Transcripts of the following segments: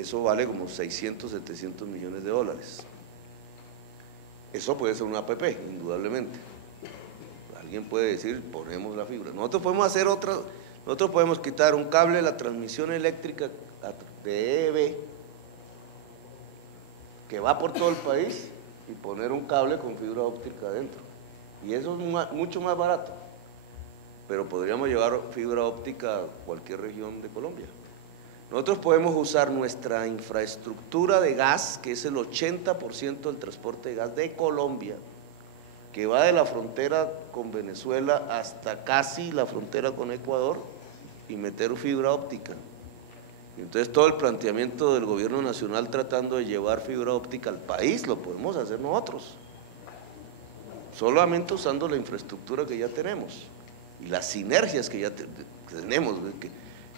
eso vale como 600, 700 millones de dólares. Eso puede ser una APP, indudablemente. Alguien puede decir, ponemos la fibra. Nosotros podemos hacer otra, nosotros podemos quitar un cable de la transmisión eléctrica de EB, que va por todo el país, y poner un cable con fibra óptica adentro. Y eso es mucho más barato. Pero podríamos llevar fibra óptica a cualquier región de Colombia. Nosotros podemos usar nuestra infraestructura de gas, que es el 80% del transporte de gas de Colombia, que va de la frontera con Venezuela hasta casi la frontera con Ecuador, y meter fibra óptica. Entonces todo el planteamiento del gobierno nacional tratando de llevar fibra óptica al país, lo podemos hacer nosotros, solamente usando la infraestructura que ya tenemos, y las sinergias que ya tenemos,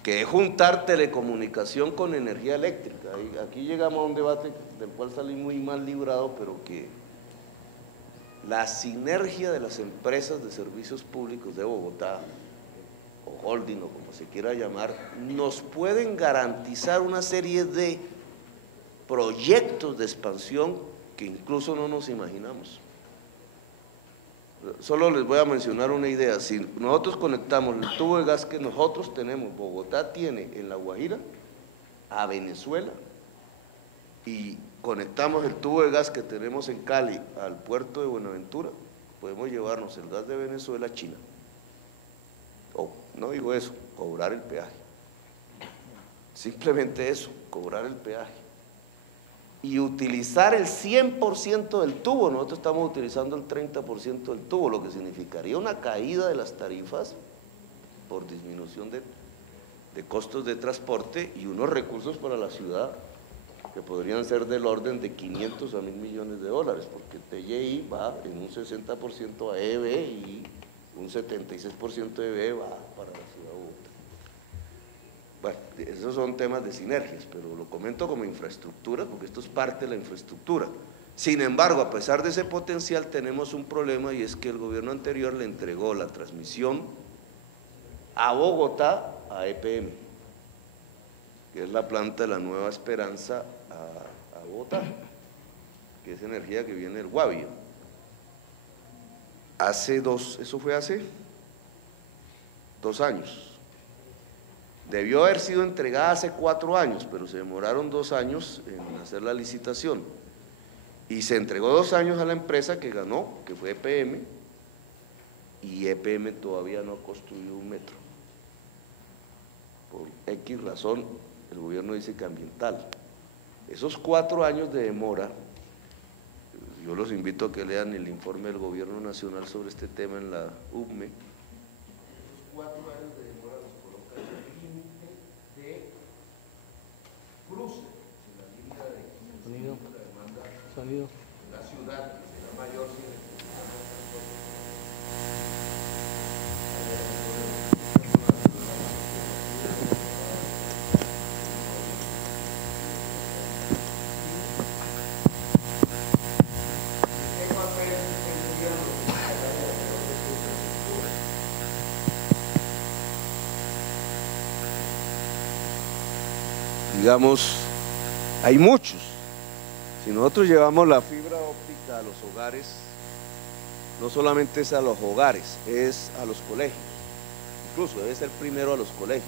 que es juntar telecomunicación con energía eléctrica. Aquí llegamos a un debate del cual salí muy mal librado, pero que la sinergia de las empresas de servicios públicos de Bogotá, o holding, o como se quiera llamar, nos pueden garantizar una serie de proyectos de expansión que incluso no nos imaginamos. Solo les voy a mencionar una idea. Si nosotros conectamos el tubo de gas que nosotros tenemos, Bogotá tiene en La Guajira, a Venezuela, y conectamos el tubo de gas que tenemos en Cali al puerto de Buenaventura, podemos llevarnos el gas de Venezuela a China. No digo eso, cobrar el peaje. Simplemente eso, cobrar el peaje. Y utilizar el 100% del tubo. Nosotros estamos utilizando el 30% del tubo, lo que significaría una caída de las tarifas por disminución de costos de transporte y unos recursos para la ciudad que podrían ser del orden de 500 a 1.000 millones de dólares, porque el TGI va en un 60% a EB y un 76% de EB va para la ciudad de Bogotá. Bueno, esos son temas de sinergias, pero lo comento como infraestructura, porque esto es parte de la infraestructura. Sin embargo, a pesar de ese potencial, tenemos un problema, y es que el gobierno anterior le entregó la transmisión a Bogotá a EPM, que es la planta de la Nueva Esperanza a Bogotá, que es energía que viene del Guavio. Eso fue hace 2 años. Debió haber sido entregada hace 4 años, pero se demoraron 2 años en hacer la licitación. Y se entregó 2 años a la empresa que ganó, que fue EPM, y EPM todavía no ha construido un metro. Por X razón, el gobierno dice que ambiental. Esos 4 años de demora, yo los invito a que lean el informe del gobierno nacional sobre este tema en la UPME. Esos 4 años de demora nos colocan en el límite de cruce, en la línea de la demanda de la ciudad, que será mayor si digamos, hay muchos. Si nosotros llevamos la fibra óptica a los hogares, no solamente es a los hogares, es a los colegios. Incluso debe ser primero a los colegios.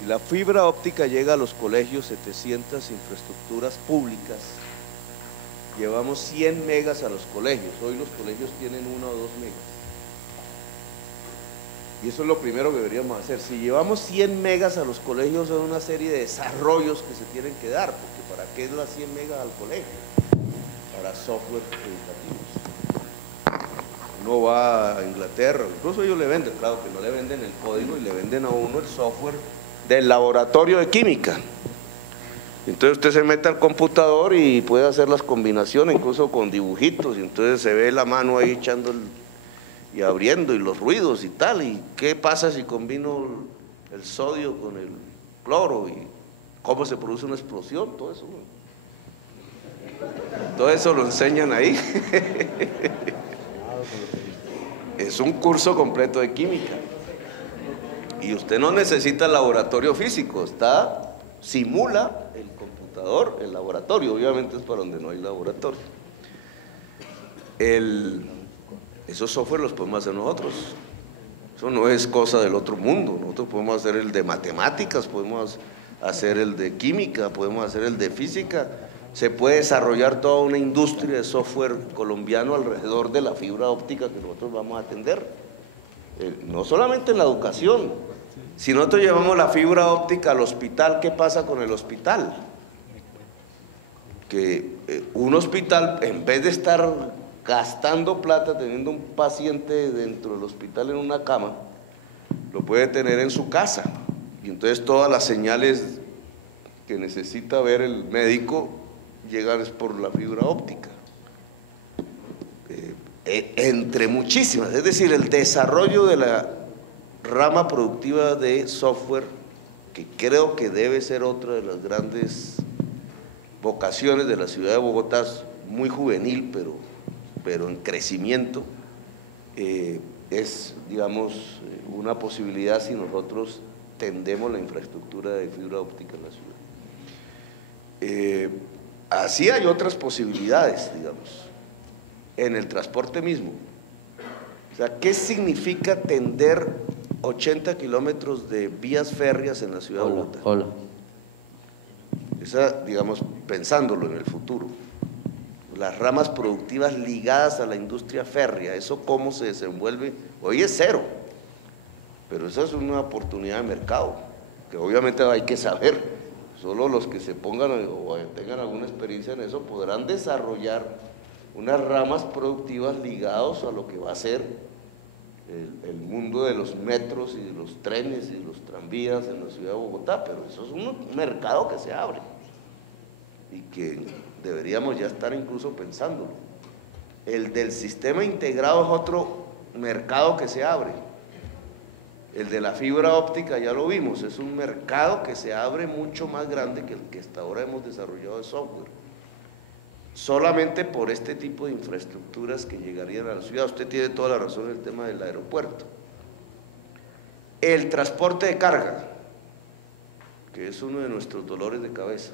Si la fibra óptica llega a los colegios, 700 infraestructuras públicas, llevamos 100 megas a los colegios. Hoy los colegios tienen 1 o 2 megas. Y eso es lo primero que deberíamos hacer. Si llevamos 100 megas a los colegios, son una serie de desarrollos que se tienen que dar, porque ¿para qué es las 100 megas al colegio? Para software educativos. Uno va a Inglaterra, incluso ellos le venden, claro que no le venden el código, y le venden a uno el software del laboratorio de química. Entonces usted se mete al computador y puede hacer las combinaciones, incluso con dibujitos, y entonces se ve la mano ahí echando y abriendo, y los ruidos y tal, y qué pasa si combino el sodio con el cloro, y cómo se produce una explosión, todo eso. Todo eso lo enseñan ahí. Es un curso completo de química. Y usted no necesita laboratorio físico, está simula el computador, el laboratorio, obviamente es para donde no hay laboratorio. Esos software los podemos hacer nosotros, eso no es cosa del otro mundo. Nosotros podemos hacer el de matemáticas, podemos hacer el de química, podemos hacer el de física. Se puede desarrollar toda una industria de software colombiano alrededor de la fibra óptica que nosotros vamos a atender. No solamente en la educación, si nosotros llevamos la fibra óptica al hospital, ¿qué pasa con el hospital? Que un hospital, en vez de estar gastando plata teniendo un paciente dentro del hospital en una cama, lo puede tener en su casa, y entonces todas las señales que necesita ver el médico llegan por la fibra óptica, entre muchísimas. Es decir, el desarrollo de la rama productiva de software, que creo que debe ser otra de las grandes vocaciones de la ciudad de Bogotá, muy juvenil, pero en crecimiento, es, digamos, una posibilidad si nosotros tendemos la infraestructura de fibra óptica en la ciudad. Así hay otras posibilidades, digamos, en el transporte mismo. O sea, ¿qué significa tender 80 kilómetros de vías férreas en la ciudad de Bogotá? Esa, digamos, pensándolo en el futuro. Las ramas productivas ligadas a la industria férrea, ¿eso cómo se desenvuelve? Hoy es cero, pero esa es una oportunidad de mercado, que obviamente hay que saber. Solo los que se pongan o tengan alguna experiencia en eso podrán desarrollar unas ramas productivas ligadas a lo que va a ser el mundo de los metros y de los trenes y de los tranvías en la ciudad de Bogotá, pero eso es un mercado que se abre y que deberíamos ya estar incluso pensándolo. El del sistema integrado es otro mercado que se abre. El de la fibra óptica ya lo vimos, es un mercado que se abre mucho más grande que el que hasta ahora hemos desarrollado de software. Solamente por este tipo de infraestructuras que llegarían a la ciudad. Usted tiene toda la razón en el tema del aeropuerto. El transporte de carga, que es uno de nuestros dolores de cabeza.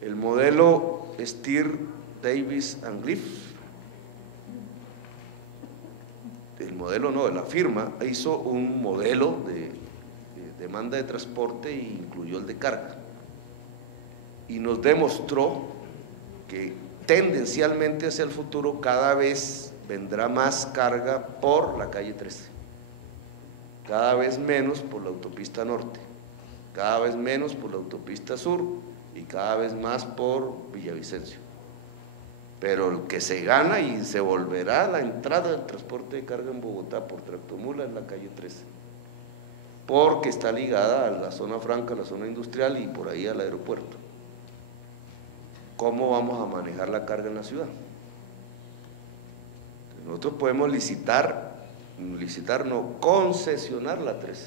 El modelo Steer, Davis and Gliff, el modelo no, la firma hizo un modelo de demanda de transporte e incluyó el de carga. Y nos demostró que tendencialmente hacia el futuro cada vez vendrá más carga por la calle 13, cada vez menos por la autopista norte, cada vez menos por la autopista sur y cada vez más por Villavicencio. Pero el que se gana y se volverá la entrada del transporte de carga en Bogotá por tractomula es la calle 13, porque está ligada a la zona franca, a la zona industrial y por ahí al aeropuerto. ¿Cómo vamos a manejar la carga en la ciudad? Nosotros podemos concesionar la 13,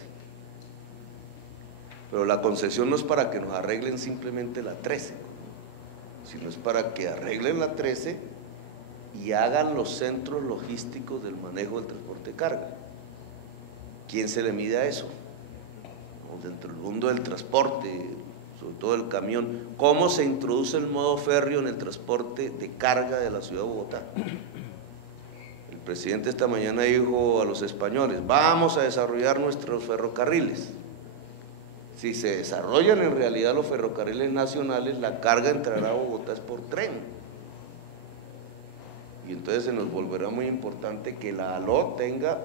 pero la concesión no es para que nos arreglen simplemente la 13, sino es para que arreglen la 13 y hagan los centros logísticos del manejo del transporte de carga. ¿Quién se le mide a eso? Dentro del mundo del transporte, sobre todo el camión. ¿Cómo se introduce el modo férreo en el transporte de carga de la ciudad de Bogotá? El presidente esta mañana dijo a los españoles: vamos a desarrollar nuestros ferrocarriles. Si se desarrollan en realidad los ferrocarriles nacionales, la carga entrará a Bogotá es por tren. Y entonces se nos volverá muy importante que la ALO tenga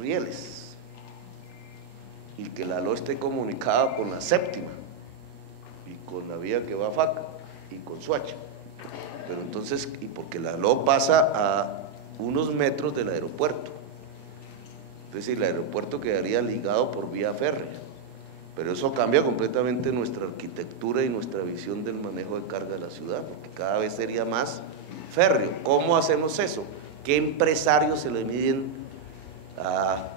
rieles y que la ALO esté comunicada con la séptima y con la vía que va a Faca y con Soacha. Pero entonces, y porque la ALO pasa a unos metros del aeropuerto, entonces el aeropuerto quedaría ligado por vía férrea, pero eso cambia completamente nuestra arquitectura y nuestra visión del manejo de carga de la ciudad, porque cada vez sería más férreo. ¿Cómo hacemos eso? ¿Qué empresarios se le miden a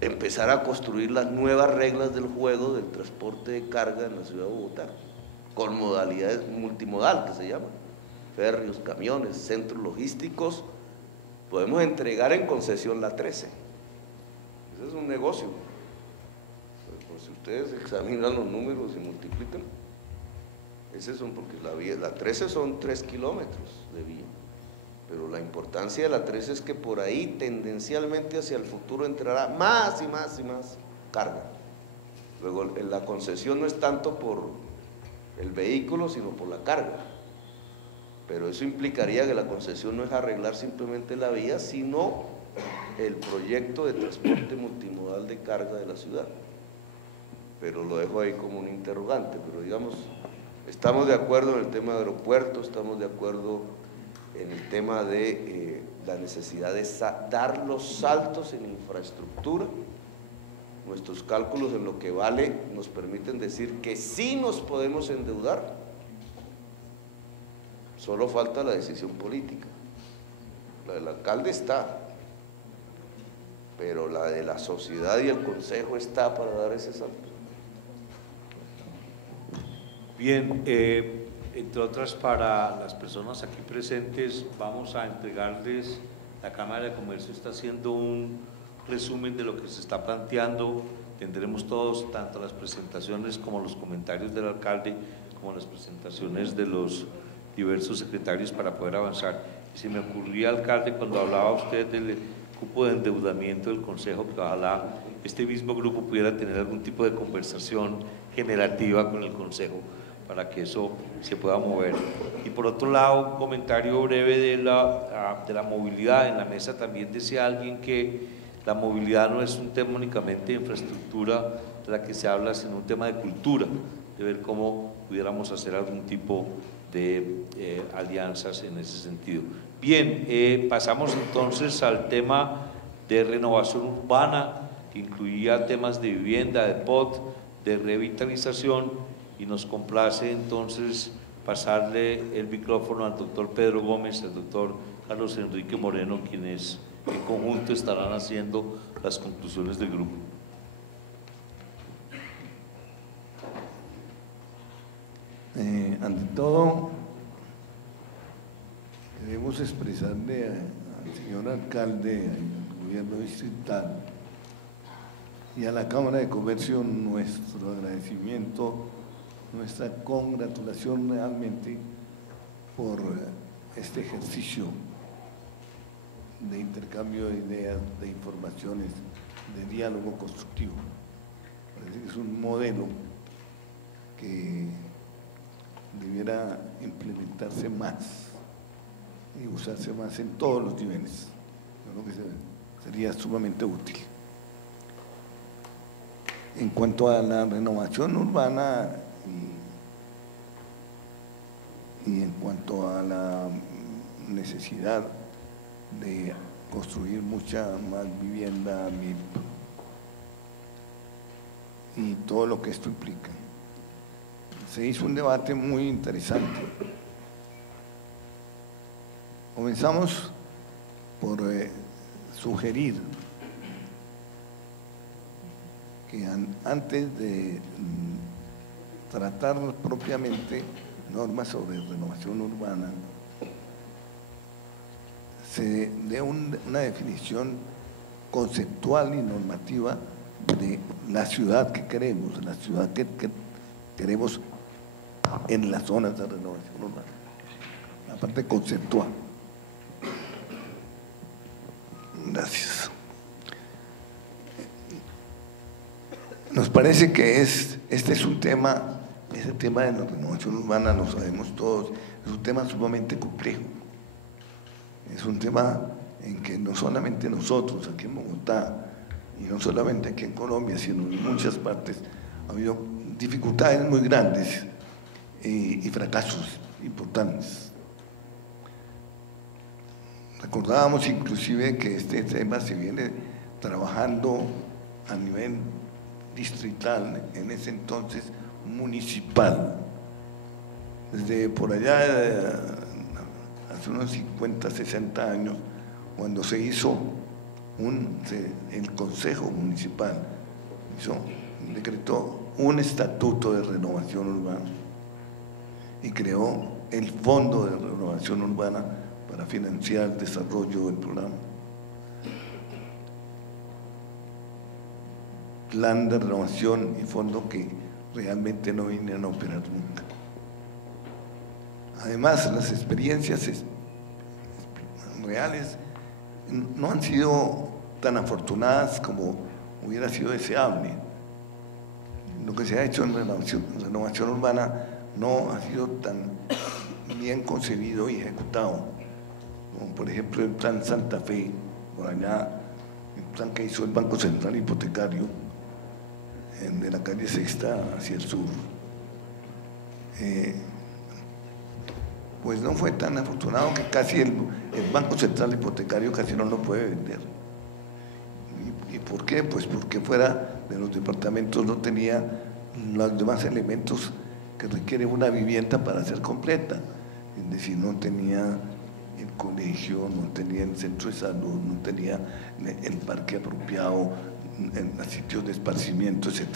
empezar a construir las nuevas reglas del juego del transporte de carga en la ciudad de Bogotá? Con modalidades multimodal, que se llaman, férreos, camiones, centros logísticos. Podemos entregar en concesión la 13. Ese es un negocio. Por si ustedes examinan los números y multiplican, ese son, porque la 13 son 3 kilómetros de vía, pero la importancia de la 13 es que por ahí tendencialmente hacia el futuro entrará más y más y más carga. Luego la concesión no es tanto por el vehículo, sino por la carga, pero eso implicaría que la concesión no es arreglar simplemente la vía, sino el proyecto de transporte multimodal de carga de la ciudad. Pero lo dejo ahí como un interrogante, pero digamos, estamos de acuerdo en el tema de aeropuertos, estamos de acuerdo en el tema de la necesidad de dar los saltos en infraestructura. Nuestros cálculos en lo que vale nos permiten decir que sí nos podemos endeudar, solo falta la decisión política. La del alcalde está, pero la de la sociedad y el consejo está para dar ese salto. Bien, entre otras, para las personas aquí presentes, vamos a entregarles, la Cámara de Comercio está haciendo un resumen de lo que se está planteando. Tendremos todos, tanto las presentaciones como los comentarios del alcalde, como las presentaciones de los diversos secretarios para poder avanzar. Y se me ocurría, alcalde, cuando hablaba usted del cupo de endeudamiento del Consejo, que ojalá este mismo grupo pudiera tener algún tipo de conversación generativa con el Consejo para que eso se pueda mover. Y por otro lado, un comentario breve de la movilidad. En la mesa también decía alguien que la movilidad no es un tema únicamente de infraestructura de la que se habla, sino un tema de cultura, de ver cómo pudiéramos hacer algún tipo de alianzas en ese sentido. Bien, pasamos entonces al tema de renovación urbana, que incluía temas de vivienda, de POT, de revitalización, y nos complace entonces pasarle el micrófono al doctor Pedro Gómez, al doctor Carlos Enrique Moreno, quienes en conjunto estarán haciendo las conclusiones del grupo. Ante todo, queremos expresarle al señor alcalde, al gobierno distrital y a la Cámara de Comercio nuestro agradecimiento, nuestra congratulación realmente por este ejercicio de intercambio de ideas, de informaciones, de diálogo constructivo. Parece que es un modelo que debiera implementarse más y usarse más en todos los niveles. Yo creo que sería sumamente útil. En cuanto a la renovación urbana y en cuanto a la necesidad de construir mucha más vivienda MIP y todo lo que esto implica, se hizo un debate muy interesante. Comenzamos por sugerir que antes de tratar propiamente normas sobre renovación urbana, se dé una definición conceptual y normativa de la ciudad que queremos, la ciudad que queremos en las zonas de renovación urbana, la parte conceptual. Gracias. Nos parece que este es un tema, ese tema de la renovación urbana, lo sabemos todos, es un tema sumamente complejo. Es un tema en que no solamente nosotros aquí en Bogotá, y no solamente aquí en Colombia, sino en muchas partes, ha habido dificultades muy grandes y fracasos importantes. Recordábamos inclusive que este tema se viene trabajando a nivel distrital, en ese entonces municipal, desde por allá hace unos 50, 60 años, cuando se hizo el Consejo Municipal decretó un estatuto de renovación urbana y creó el Fondo de Renovación Urbana para financiar el desarrollo del programa. plan de renovación y fondo que realmente no vienen a operar nunca. Además, las experiencias reales no han sido tan afortunadas como hubiera sido deseable. Lo que se ha hecho en renovación urbana no ha sido tan bien concebido y ejecutado, como por ejemplo el plan Santa Fe, por allá, el plan que hizo el Banco Central Hipotecario, de la calle Sexta hacia el sur. Pues no fue tan afortunado que casi el Banco Central Hipotecario casi no lo puede vender. ¿Y por qué? Pues porque fuera de los departamentos no tenía los demás elementos que requiere una vivienda para ser completa. Es decir, no tenía el colegio, no tenía el centro de salud, no tenía el parque apropiado, en sitios de esparcimiento, etc.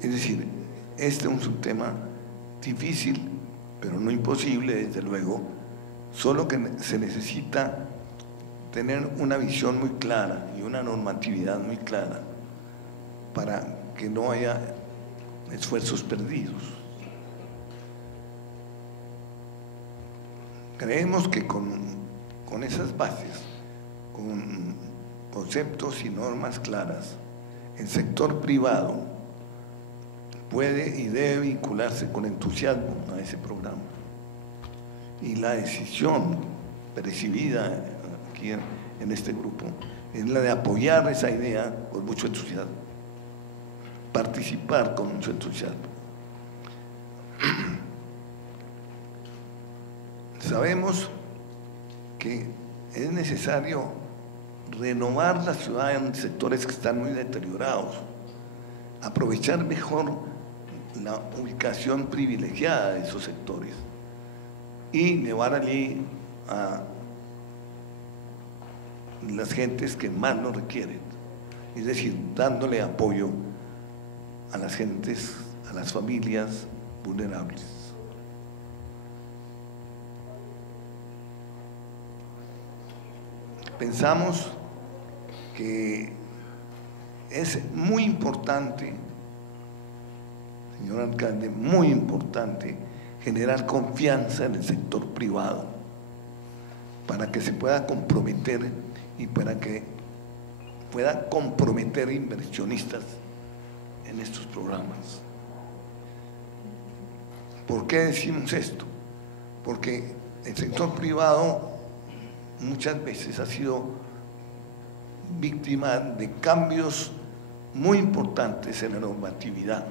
Es decir, este es un tema difícil, pero no imposible, desde luego, solo que se necesita tener una visión muy clara y una normatividad muy clara para que no haya esfuerzos perdidos. Creemos que con esas bases, con conceptos y normas claras, el sector privado puede y debe vincularse con entusiasmo a ese programa. Y la decisión percibida aquí en este grupo es la de apoyar esa idea con mucho entusiasmo, participar con mucho entusiasmo. Sabemos que es necesario renovar la ciudad en sectores que están muy deteriorados, aprovechar mejor la ubicación privilegiada de esos sectores y llevar allí a las gentes que más lo requieren, es decir, dándole apoyo a las gentes, a las familias vulnerables. Pensamos que es muy importante, señor alcalde, muy importante generar confianza en el sector privado para que se pueda comprometer y para que pueda comprometer inversionistas en estos programas. ¿Por qué decimos esto? Porque el sector privado muchas veces ha sido víctima de cambios muy importantes en la normatividad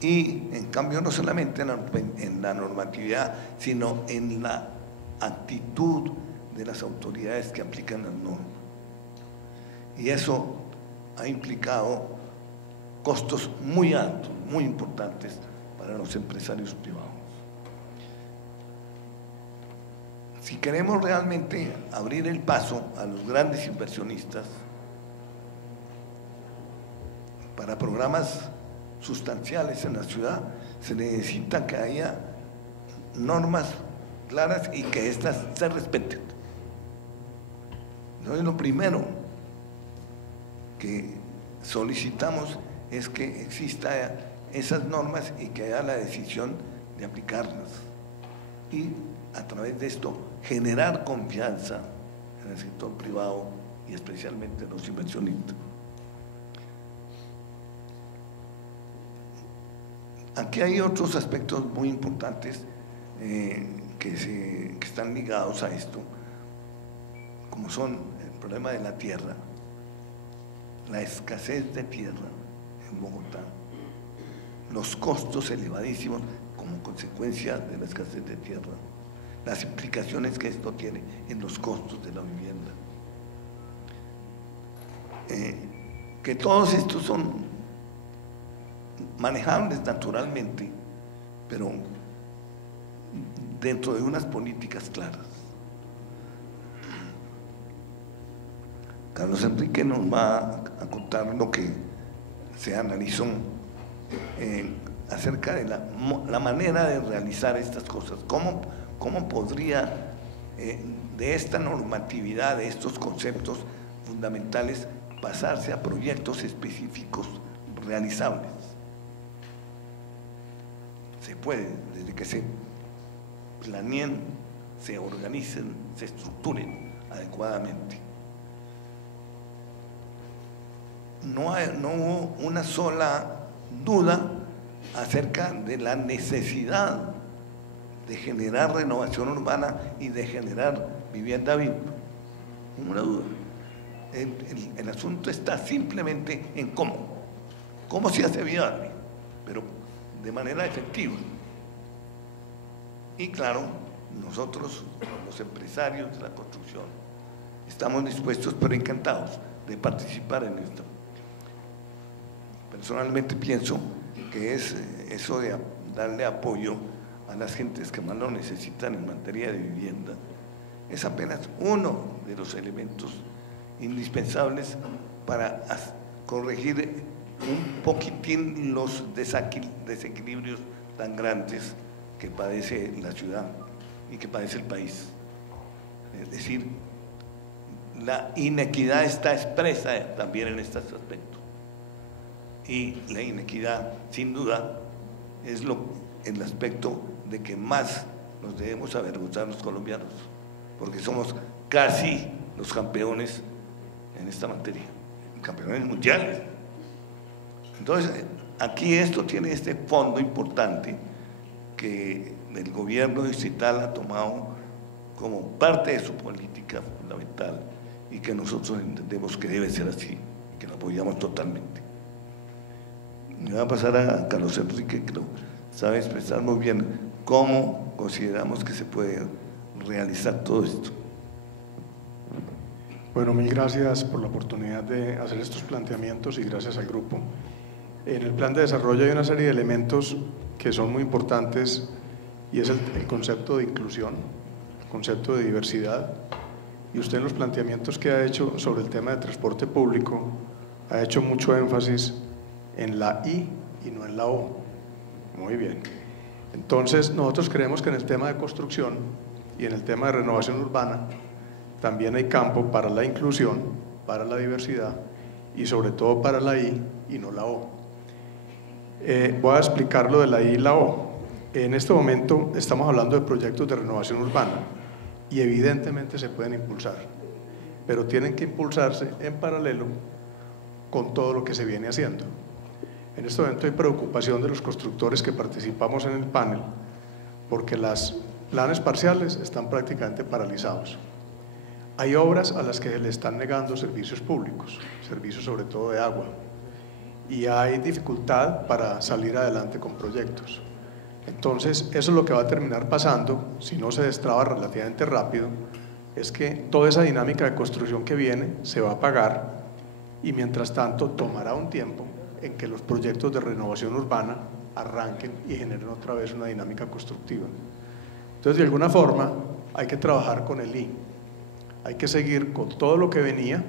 y en cambio no solamente en la normatividad, sino en la actitud de las autoridades que aplican las normas. Y eso ha implicado costos muy altos, muy importantes para los empresarios privados. Si queremos realmente abrir el paso a los grandes inversionistas para programas sustanciales en la ciudad, se necesita que haya normas claras y que éstas se respeten. Entonces, lo primero que solicitamos es que exista esas normas y que haya la decisión de aplicarlas y a través de esto generar confianza en el sector privado y especialmente en los inversionistas. Aquí hay otros aspectos muy importantes que están ligados a esto, como son el problema de la tierra, la escasez de tierra en Bogotá, los costos elevadísimos como consecuencia de la escasez de tierra, las implicaciones que esto tiene en los costos de la vivienda. Que todos estos son manejables naturalmente, pero dentro de unas políticas claras. Carlos Enrique nos va a contar lo que se analizó acerca de la manera de realizar estas cosas, cómo podría de esta normatividad, de estos conceptos fundamentales, pasarse a proyectos específicos realizables. Se puede, desde que se planeen, se organicen, se estructuren adecuadamente. No hubo una sola duda acerca de la necesidad de generar renovación urbana y de generar vivienda VIP. Ninguna duda. El asunto está simplemente en cómo se hace viable, pero de manera efectiva. Y claro, nosotros, los empresarios de la construcción, estamos dispuestos, pero encantados de participar en esto. Personalmente pienso que es eso de darle apoyo a las gentes que más lo necesitan en materia de vivienda, es apenas uno de los elementos indispensables para corregir un poquitín los desequilibrios tan grandes que padece la ciudad y que padece el país. Es decir, la inequidad está expresa también en este aspecto. Y la inequidad, sin duda, es el aspecto de que más nos debemos avergonzar los colombianos, porque somos casi los campeones en esta materia, campeones mundiales. Entonces, aquí esto tiene este fondo importante que el gobierno distrital ha tomado como parte de su política fundamental y que nosotros entendemos que debe ser así, que lo apoyamos totalmente. Me va a pasar a Carlos Enrique, que lo sabe expresar muy bien cómo consideramos que se puede realizar todo esto. Bueno, mil gracias por la oportunidad de hacer estos planteamientos y gracias al grupo. En el plan de desarrollo hay una serie de elementos que son muy importantes y es el concepto de inclusión, el concepto de diversidad, y usted en los planteamientos que ha hecho sobre el tema de transporte público ha hecho mucho énfasis en la I y no en la O. Muy bien. Entonces, nosotros creemos que en el tema de construcción y en el tema de renovación urbana también hay campo para la inclusión, para la diversidad y sobre todo para la I y no la O. Voy a explicar lo de la I y la O. En este momento estamos hablando de proyectos de renovación urbana y evidentemente se pueden impulsar, pero tienen que impulsarse en paralelo con todo lo que se viene haciendo. En este momento hay preocupación de los constructores que participamos en el panel porque los planes parciales están prácticamente paralizados. Hay obras a las que se le están negando servicios públicos, servicios sobre todo de agua, y hay dificultad para salir adelante con proyectos. Entonces, eso es lo que va a terminar pasando, si no se destraba relativamente rápido, es que toda esa dinámica de construcción que viene se va a apagar y mientras tanto tomará un tiempo en que los proyectos de renovación urbana arranquen y generen otra vez una dinámica constructiva. Entonces, de alguna forma, hay que trabajar con el I. Hay que seguir con todo lo que venía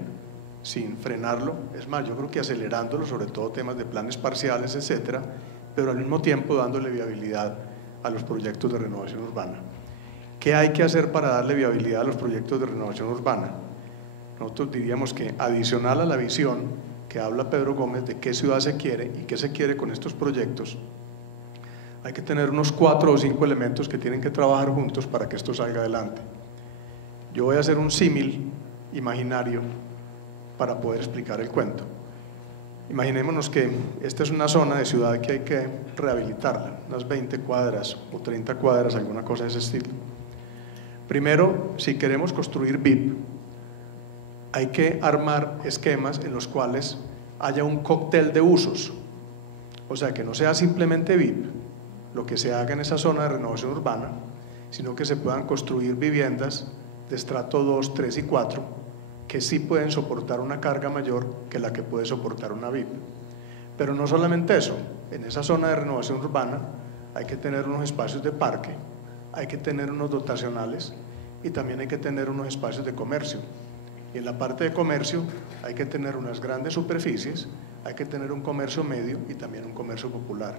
sin frenarlo, es más, yo creo que acelerándolo, sobre todo temas de planes parciales, etcétera, pero al mismo tiempo dándole viabilidad a los proyectos de renovación urbana. ¿Qué hay que hacer para darle viabilidad a los proyectos de renovación urbana? Nosotros diríamos que adicional a la visión que habla Pedro Gómez de qué ciudad se quiere y qué se quiere con estos proyectos, hay que tener unos 4 o 5 elementos que tienen que trabajar juntos para que esto salga adelante. Yo voy a hacer un símil imaginario para poder explicar el cuento. Imaginémonos que esta es una zona de ciudad que hay que rehabilitarla, unas 20 cuadras o 30 cuadras, alguna cosa de ese estilo. Primero, si queremos construir VIP, hay que armar esquemas en los cuales haya un cóctel de usos, o sea, que no sea simplemente VIP lo que se haga en esa zona de renovación urbana, sino que se puedan construir viviendas de estrato 2, 3 y 4 que sí pueden soportar una carga mayor que la que puede soportar una VIP. Pero no solamente eso, en esa zona de renovación urbana hay que tener unos espacios de parque, hay que tener unos dotacionales y también hay que tener unos espacios de comercio. Y en la parte de comercio hay que tener unas grandes superficies, hay que tener un comercio medio y también un comercio popular.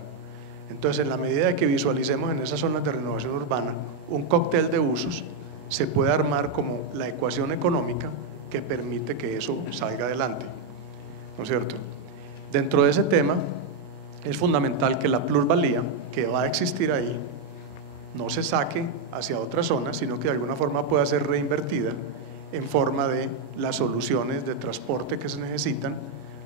Entonces, en la medida de que visualicemos en esas zonas de renovación urbana un cóctel de usos, se puede armar como la ecuación económica que permite que eso salga adelante. ¿no es cierto? Dentro de ese tema es fundamental que la plusvalía que va a existir ahí no se saque hacia otras zonas, sino que de alguna forma pueda ser reinvertida en forma de las soluciones de transporte que se necesitan,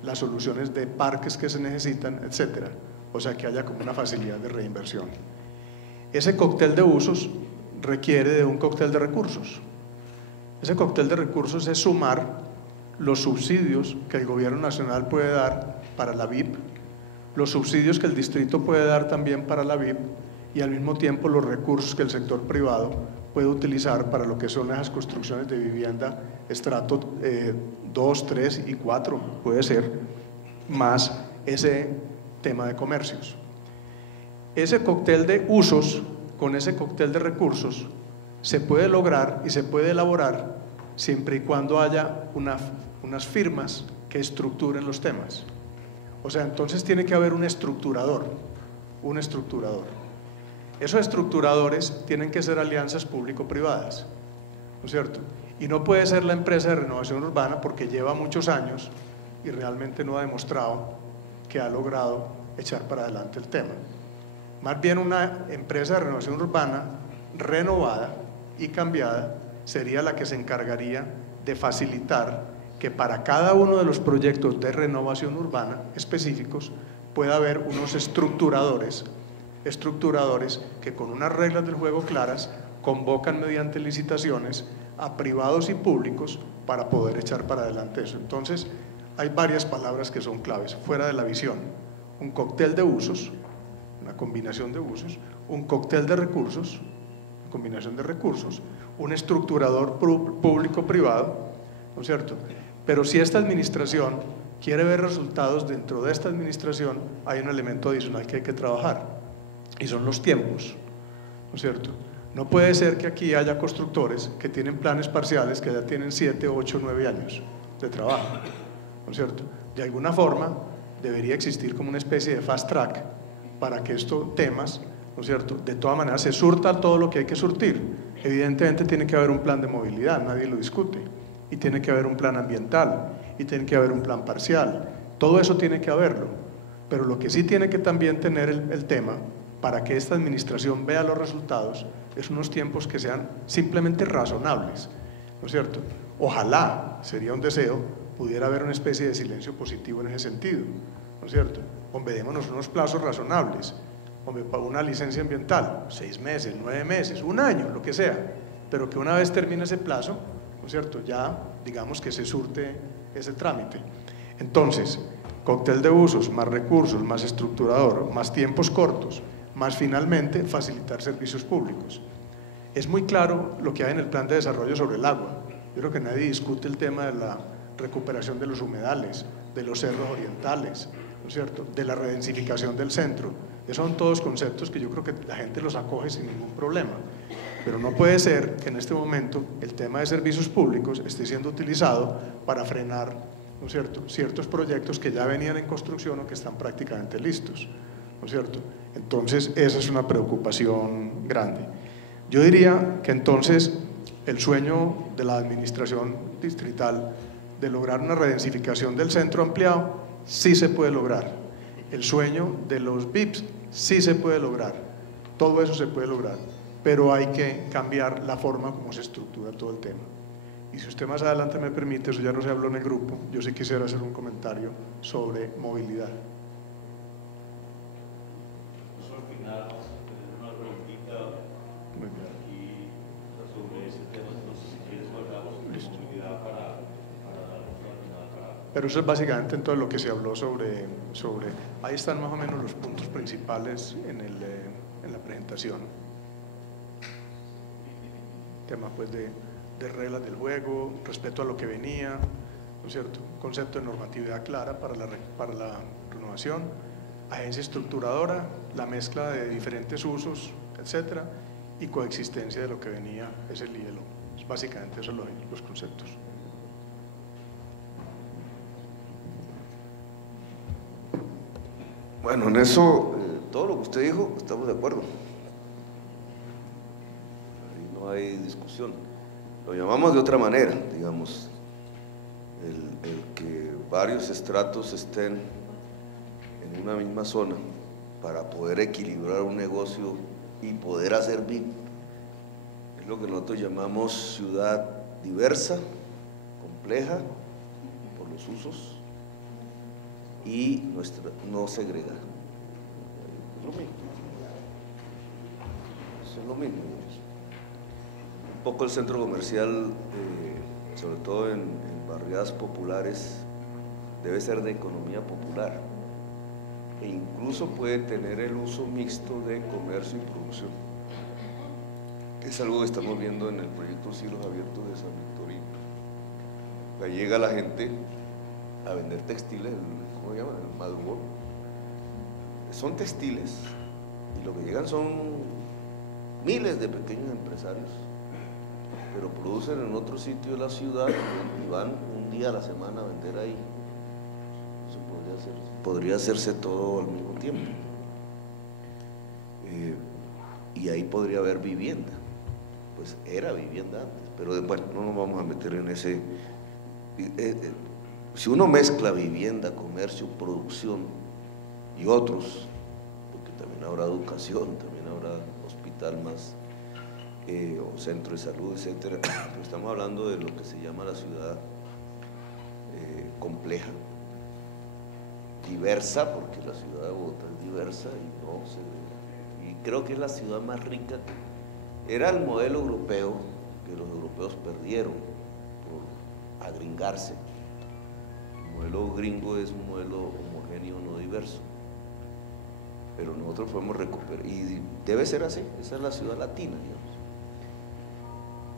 las soluciones de parques que se necesitan, etcétera. O sea, que haya como una facilidad de reinversión. Ese cóctel de usos requiere de un cóctel de recursos. Ese cóctel de recursos es sumar los subsidios que el gobierno nacional puede dar para la VIP, los subsidios que el distrito puede dar también para la VIP y al mismo tiempo los recursos que el sector privado puede utilizar para lo que son esas construcciones de vivienda estrato 2, 3 y 4, puede ser, más ese tema de comercios. Ese cóctel de usos con ese cóctel de recursos se puede lograr y se puede elaborar siempre y cuando haya unas firmas que estructuren los temas. O sea, entonces tiene que haber un estructurador. Esos estructuradores tienen que ser alianzas público-privadas, ¿no es cierto? Y no puede ser la empresa de renovación urbana porque lleva muchos años y realmente no ha demostrado que ha logrado echar para adelante el tema. Más bien una empresa de renovación urbana renovada y cambiada sería la que se encargaría de facilitar que para cada uno de los proyectos de renovación urbana específicos pueda haber unos estructuradores que con unas reglas del juego claras convocan mediante licitaciones a privados y públicos para poder echar para adelante eso. Entonces hay varias palabras que son claves fuera de la visión: un cóctel de usos, una combinación de usos, un cóctel de recursos, una combinación de recursos, un estructurador público-privado, ¿no es cierto? Pero si esta administración quiere ver resultados dentro de esta administración, hay un elemento adicional que hay que trabajar y son los tiempos, ¿no es cierto? No puede ser que aquí haya constructores que tienen planes parciales que ya tienen 7, 8, 9 años de trabajo, ¿no es cierto? De alguna forma debería existir como una especie de fast track para que estos temas, ¿no es cierto?, de todas maneras se surta todo lo que hay que surtir. Evidentemente tiene que haber un plan de movilidad, nadie lo discute, y tiene que haber un plan ambiental, y tiene que haber un plan parcial, todo eso tiene que haberlo, pero lo que sí tiene que también tener el tema, para que esta administración vea los resultados, es unos tiempos que sean simplemente razonables, ¿no es cierto? Ojalá, sería un deseo, pudiera haber una especie de silencio positivo en ese sentido, ¿no es cierto? Hombre, démonos unos plazos razonables, hombre, para una licencia ambiental, 6 meses, 9 meses, 1 año, lo que sea, pero que una vez termine ese plazo, ¿no es cierto?, ya digamos que se surte ese trámite. Entonces, cóctel de usos, más recursos, más estructurador, más tiempos cortos, más finalmente facilitar servicios públicos. Es muy claro lo que hay en el plan de desarrollo sobre el agua. Yo creo que nadie discute el tema de la recuperación de los humedales, de los cerros orientales, ¿no es cierto?, de la redensificación del centro. Esos son todos conceptos que yo creo que la gente los acoge sin ningún problema. Pero no puede ser que en este momento el tema de servicios públicos esté siendo utilizado para frenar, ¿no es cierto?, ciertos proyectos que ya venían en construcción o que están prácticamente listos, ¿no es cierto? Entonces esa es una preocupación grande. Yo diría que entonces el sueño de la administración distrital de lograr una redensificación del centro ampliado sí se puede lograr. El sueño de los VIPs sí se puede lograr. Todo eso se puede lograr, pero hay que cambiar la forma como se estructura todo el tema. Y si usted más adelante me permite, eso ya no se habló en el grupo, yo sí quisiera hacer un comentario sobre movilidad. Pero eso es básicamente entonces lo que se habló sobre ahí están más o menos los puntos principales en la presentación. Tema pues de reglas del juego, respeto a lo que venía, ¿no es cierto? Concepto de normatividad clara para la renovación, agencia estructuradora, la mezcla de diferentes usos, etcétera, y coexistencia de lo que venía, es el ILO. Básicamente esos son los conceptos. Bueno, en eso, todo lo que usted dijo, estamos de acuerdo. Ahí no hay discusión. Lo llamamos de otra manera, digamos, el que varios estratos estén en una misma zona para poder equilibrar un negocio y poder hacer VIP. Es lo que nosotros llamamos ciudad diversa, compleja por los usos y no segregada. Es lo mismo. Eso es lo mismo. Un poco el centro comercial, sobre todo en barriadas populares, debe ser de economía popular e incluso puede tener el uso mixto de comercio y producción, que es algo que estamos viendo en el proyecto Cielos Abiertos de San Victorino. Ahí llega la gente a vender textiles, ¿cómo se llama? El madrugón. Son textiles y lo que llegan son miles de pequeños empresarios, pero producen en otro sitio de la ciudad y van un día a la semana a vender ahí. Eso podría hacerse todo al mismo tiempo. Y ahí podría haber vivienda. Pues era vivienda antes, pero bueno, no nos vamos a meter en ese. Si uno mezcla vivienda, comercio, producción y otros, porque también habrá educación, también habrá hospital más, o centro de salud, etcétera, pero estamos hablando de lo que se llama la ciudad compleja, diversa, porque la ciudad de Bogotá es diversa y creo que es la ciudad más rica. Era el modelo europeo que los europeos perdieron por agringarse. El modelo gringo es un modelo homogéneo, no diverso, pero nosotros podemos recuperar, y debe ser así, esa es la ciudad latina, digamos.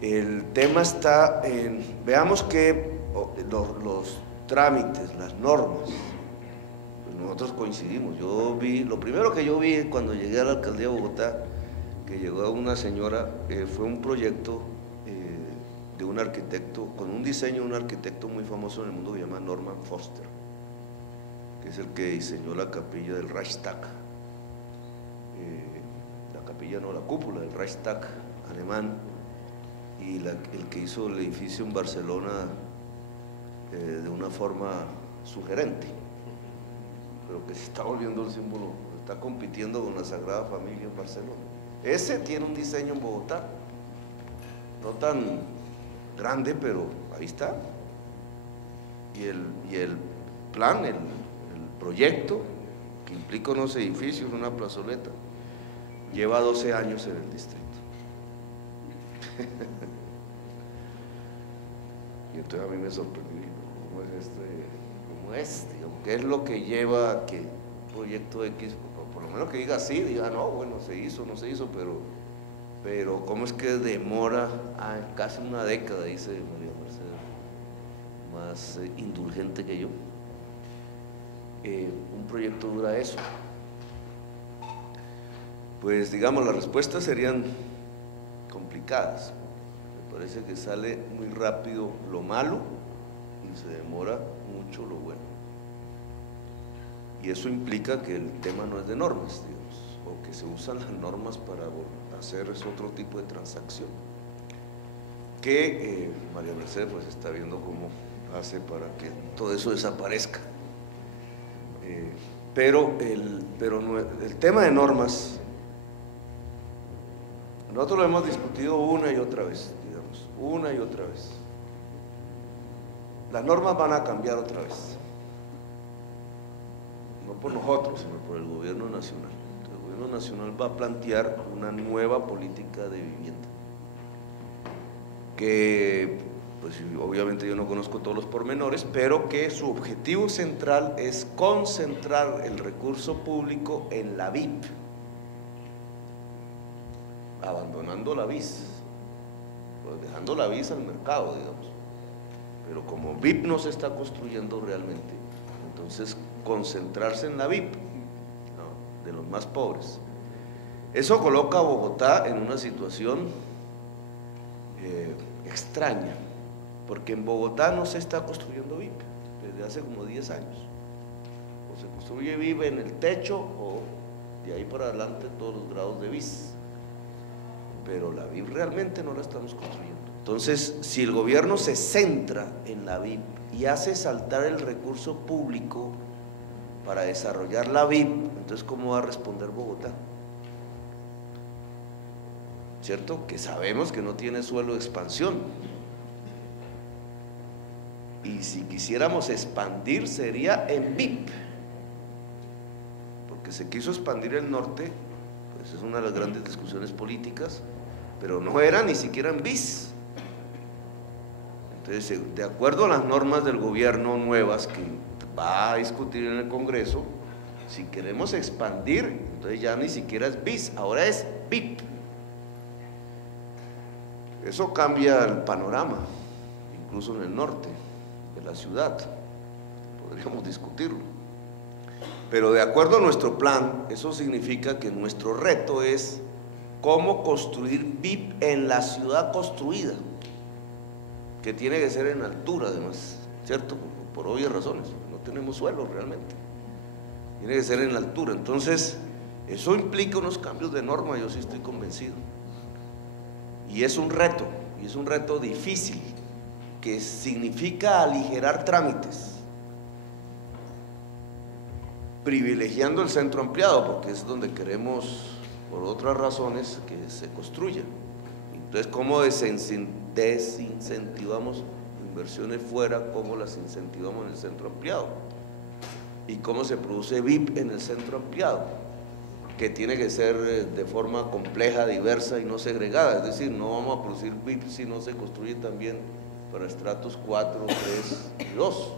El tema está en, veamos que los trámites, las normas, pues nosotros coincidimos. Lo primero que yo vi cuando llegué a la alcaldía de Bogotá, que llegó una señora, fue un proyecto de un arquitecto, con un diseño de un arquitecto muy famoso en el mundo que se llama Norman Foster, que es el que diseñó la capilla del Reichstag, la cúpula del Reichstag alemán, y el que hizo el edificio en Barcelona de una forma sugerente, pero que se está volviendo el símbolo, está compitiendo con la Sagrada Familia en Barcelona. Ese tiene un diseño en Bogotá, no tan grande, pero ahí está. Y el plan, el proyecto, que implica unos edificios, una plazoleta, lleva 12 años en el distrito. Y entonces a mí me sorprendió, ¿cómo es? Digamos, ¿qué es lo que lleva a que un proyecto X, por lo menos que diga sí, diga no, bueno, se hizo, no se hizo, pero ¿cómo es que demora casi una década, dice María Mercedes, más indulgente que yo? Un proyecto dura eso. Pues digamos, las respuestas serían complicadas. Me parece que sale muy rápido lo malo y se demora mucho lo bueno. Y eso implica que el tema no es de normas, digamos, o que se usan las normas para hacer otro tipo de transacción. Que María Mercedes pues está viendo cómo hace para que todo eso desaparezca. Pero el tema de normas, nosotros lo hemos discutido una y otra vez, digamos, una y otra vez. Las normas van a cambiar otra vez, no por nosotros, sino por el gobierno nacional. El gobierno nacional va a plantear una nueva política de vivienda, que pues obviamente yo no conozco todos los pormenores, pero que su objetivo central es concentrar el recurso público en la VIP, abandonando la BIS, pues dejando la BIS al mercado, digamos. Pero como VIP no se está construyendo realmente, entonces concentrarse en la VIP, ¿no?, de los más pobres. Eso coloca a Bogotá en una situación extraña, porque en Bogotá no se está construyendo VIP desde hace como 10 años. O se construye VIP en el techo o de ahí para adelante todos los grados de BIS. Pero la VIP realmente no la estamos construyendo. Entonces, si el gobierno se centra en la VIP y hace saltar el recurso público para desarrollar la VIP, entonces ¿cómo va a responder Bogotá? ¿Cierto? Que sabemos que no tiene suelo de expansión. Y si quisiéramos expandir sería en VIP, porque se quiso expandir el norte, pues es una de las grandes discusiones políticas, pero no era ni siquiera en BIS. Entonces, de acuerdo a las normas del gobierno nuevas que va a discutir en el Congreso, si queremos expandir, entonces ya ni siquiera es BIS, ahora es VIP. Eso cambia el panorama, incluso en el norte de la ciudad, podríamos discutirlo. Pero de acuerdo a nuestro plan, eso significa que nuestro reto es cómo construir VIP en la ciudad construida, que tiene que ser en altura además, ¿cierto? Por obvias razones, no tenemos suelo realmente, tiene que ser en la altura. Entonces, eso implica unos cambios de norma, yo sí estoy convencido. Y es un reto difícil, que significa aligerar trámites, privilegiando el centro ampliado, porque es donde queremos, por otras razones, que se construya. Entonces, ¿cómo desincentivamos inversiones fuera? ¿Cómo las incentivamos en el centro ampliado? ¿Y cómo se produce VIP en el centro ampliado? Que tiene que ser de forma compleja, diversa y no segregada. Es decir, no vamos a producir VIP si no se construye también para estratos 4, 3 y 2.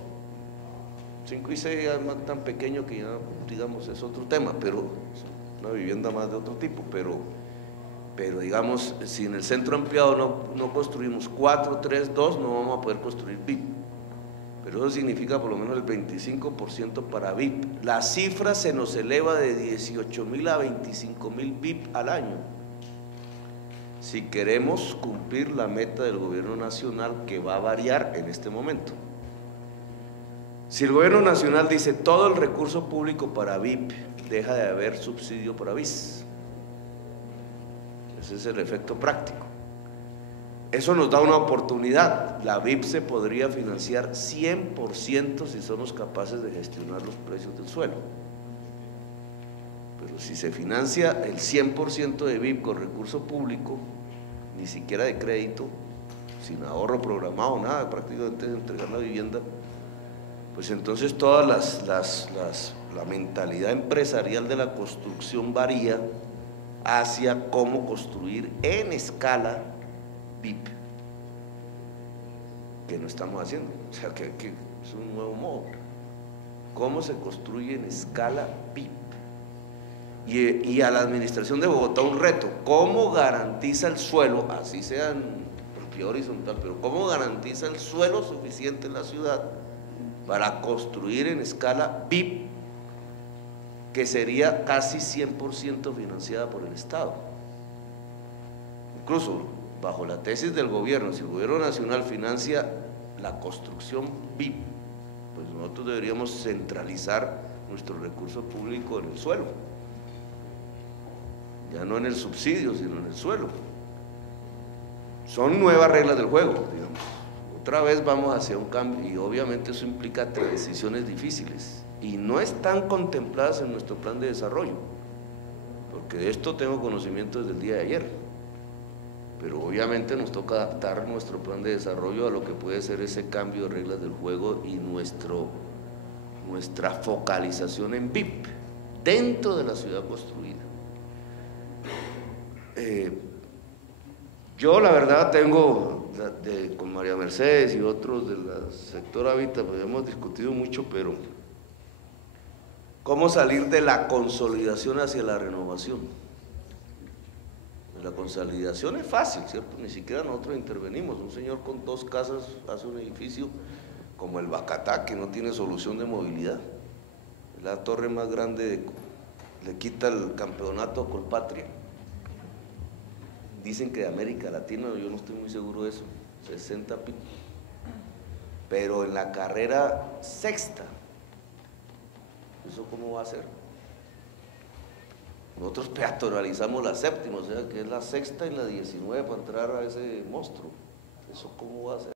5 y 6 es más tan pequeño que ya, digamos, es otro tema, pero es una vivienda más de otro tipo, pero digamos, si en el centro ampliado no construimos 4, 3, 2, no vamos a poder construir VIP. Pero eso significa por lo menos el 25% para VIP. La cifra se nos eleva de 18.000 a 25.000 VIP al año, si queremos cumplir la meta del gobierno nacional, que va a variar en este momento. Si el gobierno nacional dice todo el recurso público para VIP, deja de haber subsidio para BIS. Ese es el efecto práctico. Eso nos da una oportunidad. La VIP se podría financiar 100% si somos capaces de gestionar los precios del suelo. Pero si se financia el 100% de VIP con recurso público, ni siquiera de crédito, sin ahorro programado, nada, prácticamente de entregar la vivienda, pues entonces toda la mentalidad empresarial de la construcción varía hacia cómo construir en escala VIP, que no estamos haciendo. O sea, que es un nuevo modo. ¿Cómo se construye en escala VIP? Y a la administración de Bogotá un reto: ¿cómo garantiza el suelo, así sea en pie horizontal, pero cómo garantiza el suelo suficiente en la ciudad para construir en escala VIP, que sería casi 100% financiada por el Estado? Incluso bajo la tesis del gobierno, si el gobierno nacional financia la construcción VIP, pues nosotros deberíamos centralizar nuestro recurso público en el suelo, ya no en el subsidio, sino en el suelo. Son nuevas reglas del juego, digamos. Otra vez vamos hacia un cambio, y obviamente eso implica decisiones difíciles y no están contempladas en nuestro plan de desarrollo, porque de esto tengo conocimiento desde el día de ayer. Pero obviamente nos toca adaptar nuestro plan de desarrollo a lo que puede ser ese cambio de reglas del juego y nuestra focalización en VIP dentro de la ciudad construida. Yo la verdad tengo, con María Mercedes y otros del sector Hábitat, pues hemos discutido mucho, pero ¿cómo salir de la consolidación hacia la renovación? La consolidación es fácil, ¿cierto? Ni siquiera nosotros intervenimos. Un señor con 2 casas hace un edificio como el Bacatá, que no tiene solución de movilidad. La torre más grande le quita el campeonato a Colpatria. Dicen que de América Latina, yo no estoy muy seguro de eso, 60 pico. Pero en la carrera sexta, ¿eso cómo va a ser? Nosotros peatonalizamos la séptima, o sea que es la sexta y la 19 para entrar a ese monstruo. ¿Eso cómo va a ser?